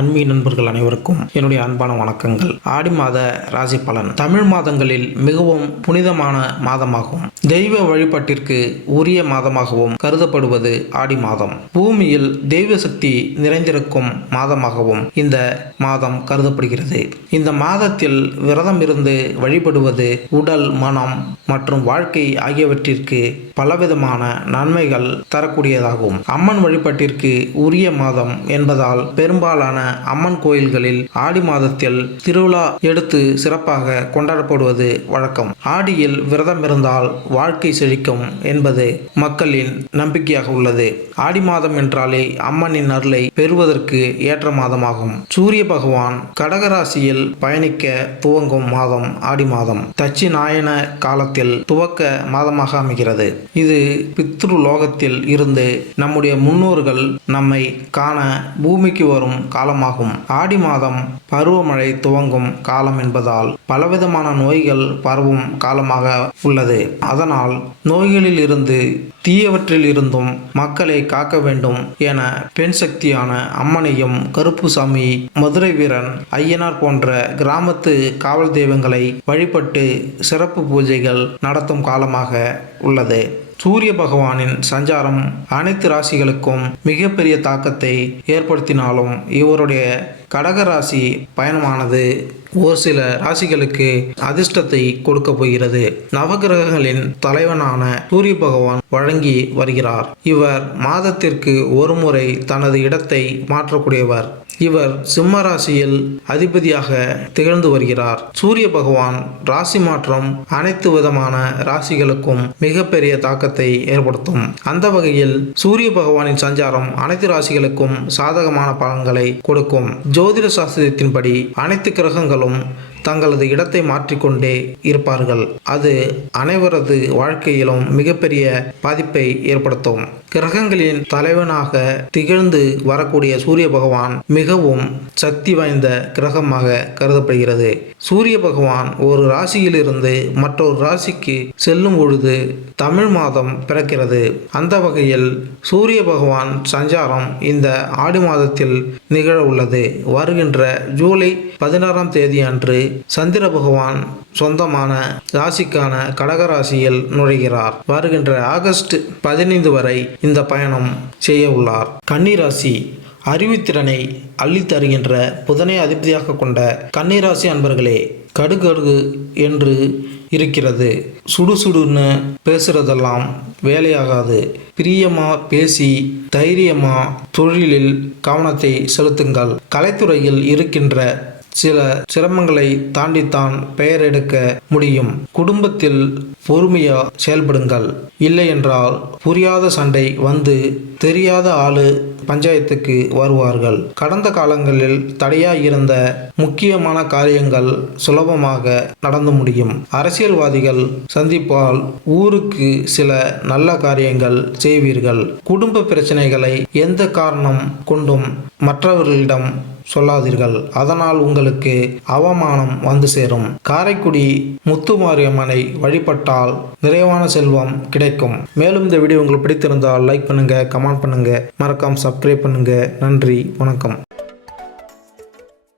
ஆன்மீக நண்பர்கள் அனைவருக்கும் என்னுடைய அன்பான வணக்கங்கள். ஆடி மாத ராசி பலன் தமிழ் மாதங்களில் மிகவும் புனிதமான மாதமாகும். தெய்வ வழிபாட்டிற்கு உரிய மாதமாகவும் கருதப்படுவது ஆடி மாதம். பூமியில் தெய்வ சக்தி நிறைந்திருக்கும் மாதமாகவும் இந்த மாதம் கருதப்படுகிறது. இந்த மாதத்தில் விரதம் இருந்து வழிபடுவது உடல், மனம் மற்றும் வாழ்க்கை ஆகியவற்றிற்கு பலவிதமான நன்மைகள் தரக்கூடியதாகும். அம்மன் வழிபாட்டிற்கு உரிய மாதம் என்பதால் பெரும்பாலான அம்மன் கோயில்களில் ஆடி மாதத்தில் திருவிழா எடுத்து சிறப்பாக கொண்டாடப்படுவது வழக்கம். ஆடியில் விரதம் இருந்தால் வாழ்க்கை செழிக்கும் என்பது மக்களின் நம்பிக்கையாக உள்ளது. ஆடி மாதம் என்றாலே அம்மனின் அருளை பெறுவதற்கு ஏற்ற மாதமாகும். சூரிய பகவான் கடகராசியில் பயணிக்க துவங்கும் மாதம் ஆடி மாதம். தட்சிணாயன காலத்தில் துவக்க மாதமாக அமைகிறது. இது பித்ரு லோகத்தில் இருந்து நம்முடைய முன்னோர்கள் நம்மை காண பூமிக்கு வரும் காலமாகும். ஆடி மாதம் பருவமழை துவங்கும் காலம் என்பதால் பலவிதமான நோய்கள் பரவும் காலமாக உள்ளது. அதனால் நோய்களில் இருந்து தீயவற்றில் இருந்தும் மக்களை காக்க வேண்டும் என பெண் சக்தியான அம்மனையும், கருப்புசாமி, மதுரை வீரன், ஐயனார் போன்ற கிராமத்து காவல் தெய்வங்களை வழிபட்டு சிறப்பு பூஜைகள் நடத்தும் காலமாக உள்ளது. சூரிய பகவானின் சஞ்சாரம் அனைத்து ராசிகளுக்கும் மிகப்பெரிய தாக்கத்தை ஏற்படுத்தினாலும் இவருடைய கடகராசி பயணமானது ஒரு சில ராசிகளுக்கு அதிர்ஷ்டத்தை கொடுக்க போகிறது. நவகிரகங்களின் தலைவனான சூரிய பகவான் வழங்கி வருகிறார். இவர் மாதத்திற்கு ஒரு முறை தனது இடத்தை மாற்றக்கூடியவர். இவர் சிம்ம ராசியில் அதிபதியாக திகழ்ந்து வருகிறார். சூரிய பகவான் ராசி மாற்றம் அனைத்து விதமான ராசிகளுக்கும் மிகப்பெரிய தாக்கத்தை ஏற்படுத்தும். அந்த வகையில் சூரிய பகவானின் சஞ்சாரம் அனைத்து ராசிகளுக்கும் சாதகமான பலன்களை கொடுக்கும். ஜோதிட சாஸ்திரத்தின்படி அனைத்து கிரகங்களும் தங்களது இடத்தை மாற்றிக்கொண்டே இருப்பார்கள். அது அனைவரது வாழ்க்கையிலும் மிகப்பெரிய பாதிப்பை ஏற்படுத்தும். கிரகங்களின் தலைவனாக திகழ்ந்து வரக்கூடிய சூரிய பகவான் மிகவும் சக்தி வாய்ந்த கிரகமாக கருதப்படுகிறது. சூரிய பகவான் ஒரு ராசியிலிருந்து மற்றொரு ராசிக்கு செல்லும் பொழுது தமிழ் மாதம் பிறக்கிறது. அந்த வகையில் சூரிய பகவான் சஞ்சாரம் இந்த ஆடி மாதத்தில் நிகழ உள்ளது. வருகின்ற ஜூலை 16ஆம் தேதி அன்று சந்திர பகவான் சொந்தமான ராசிக்கான கடகராசியில் நுழைகிறார். வருகின்ற ஆகஸ்ட் 15 வரை இந்த பயணம் செய்ய உள்ளார். கன்னிராசி அறிவுத்திறனை அள்ளித்தருகின்ற புதனை அதிபதியாக கொண்ட கன்னிராசி அன்பர்களே, கடுகடு என்று இருக்கிறது. சுடுசுடுன்னு பேசுறதெல்லாம் வேலையாகாது. பிரியமா பேசி தைரியமா தொழிலில் கவனத்தை செலுத்துங்கள். கலைத்துறையில் இருக்கின்ற சில சிரமங்களை தாண்டித்தான் பெயர் எடுக்க முடியும். குடும்பத்தில் பொறுமையா செயல்படுங்கள். இல்லை என்றால் புரியாத சண்டை வந்து தெரியாத ஆளு பஞ்சாயத்துக்கு வருவார்கள். கடந்த காலங்களில் தடையாய் இருந்த முக்கியமான காரியங்கள் சுலபமாக நடந்து முடியும். அரசியல்வாதிகள் சந்திப்பால் ஊருக்கு சில நல்ல காரியங்கள் செய்வீர்கள். குடும்ப பிரச்சனைகளை எந்த காரணம் கொண்டும் மற்றவர்களிடம் சொல்லாதீர்கள். அதனால் உங்களுக்கு அவமானம் வந்து சேரும். காரைக்குடி முத்துமாரியம்மனை வழிபட்டால் நிறைவான செல்வம் கிடைக்கும். மேலும் இந்த வீடியோ உங்களுக்கு பிடித்திருந்தால் லைக் பண்ணுங்க, கமெண்ட் பண்ணுங்க, மறக்காம சப்ஸ்கிரைப் பண்ணுங்க. நன்றி, வணக்கம்.